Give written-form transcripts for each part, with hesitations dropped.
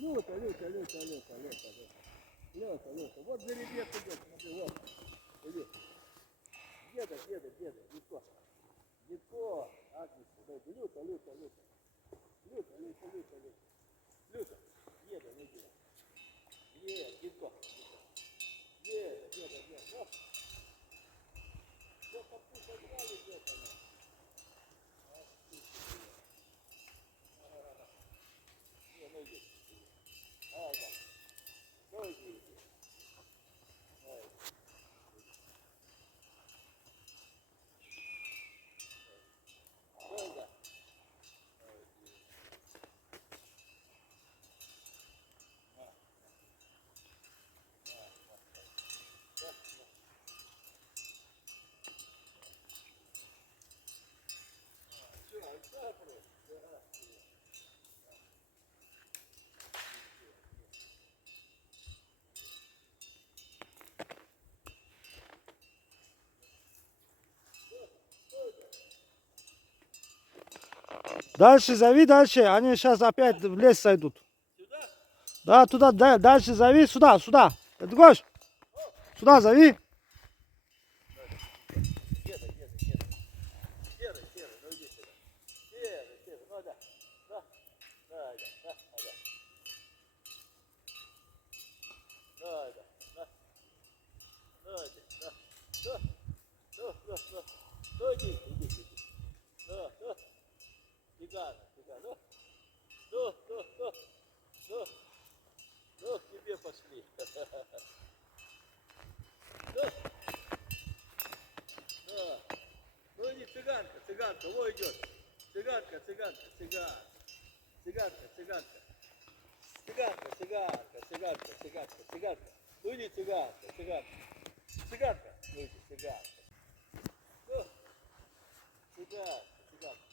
Люта, Люта, Люта, Люта, Люта, Люта. Люта, Люта. Вот жеребец идет, смотри, вот. Иди. Деда, Дедко. Дедко. Агнец, Люта, Люта, Люта. Люта, Люта, Люта, Люта. Люта. Деда, не деда. Дедко. Деда. Вот. Все капуста брали, идет она. Ну иди. Ай, да. Ну иди. Ай. Ну да. Дальше зови, дальше. Они сейчас опять в лес сойдут. Сюда? Да, туда, дальше зови, сюда. Гош, сюда зови. Серый, ну иди сюда. Серый, ну да. Да. Ну иди. Цыган. Ну, к тебе пошли. Ну иди, цыганка, во идет. Цыганка. Ну иди, цыганка. Ну иди, цыганка. Ну, цыганка.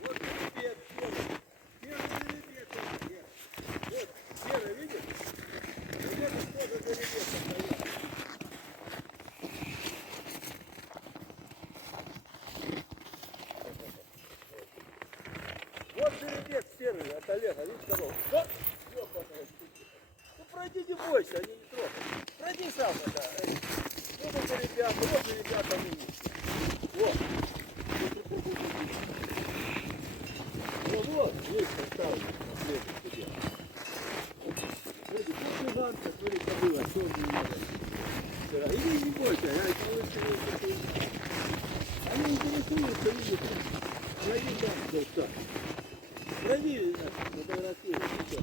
Вот жеребец, первый жеребец он, вот, серый, видишь? Вот это тоже жеребец стоял. Вот жеребец серый от Олега, видишь, коров. Вот, ёбаная штука. Ну пройди, не бойся, они не трогают. Пройди сам это. Вот ребята, видишь. Вот. Вот, есть поставлено на следующий день. Смотри, тут цыганка, смотри, кобыла, что он не надо. Иди, не бойся, я не они интересуются, видите. Пройди там, пройди, фотографируй, все.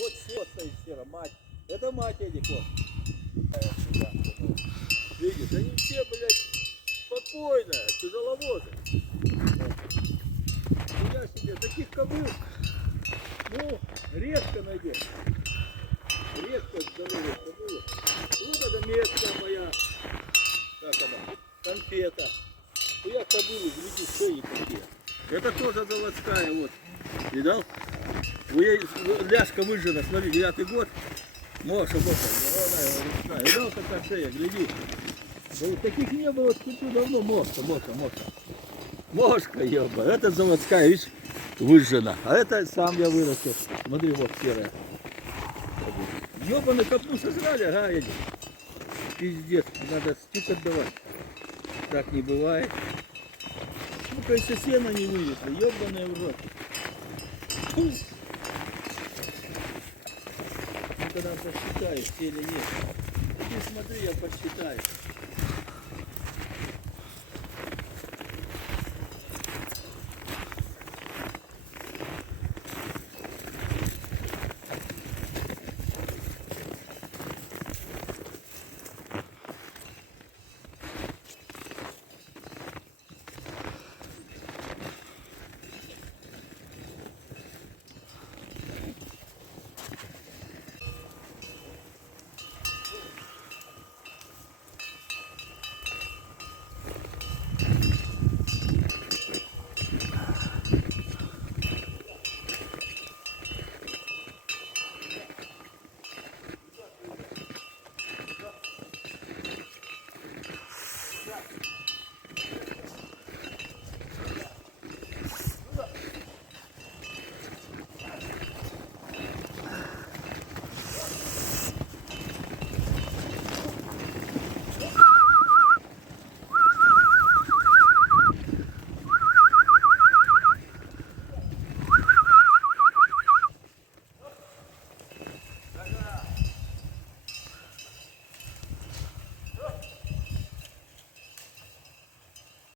Вот все стоит сера, мать. Это мать Эдик, вот. Видишь, они все, блядь, спокойно, тяжеловозы. Я себе таких кобыл, ну, редко найдешь. Редко здоровых кобыл. Вот эта метка моя, как она, конфета. Ну я кобылу, гляди, шеи какие. Это тоже заводская, вот. Видал? Ляжка выжжена, смотри, 9-й год. Моша, ручная. Видал, какая шея, гляди. Таких не было сколько давно. Мошка. Мошка, ёба. Это заводская, видишь, выжжена. А это сам я вырастил. Смотри, вот серая. Ёбаный капну сожрали, ага, Эдик. Пиздец, надо стик отдавать. Так не бывает. Ну-ка, еще сено не вывезли, ёбаный в рот. Фу. Ну, когда посчитаю, сели нет. Ты смотри, я посчитаю.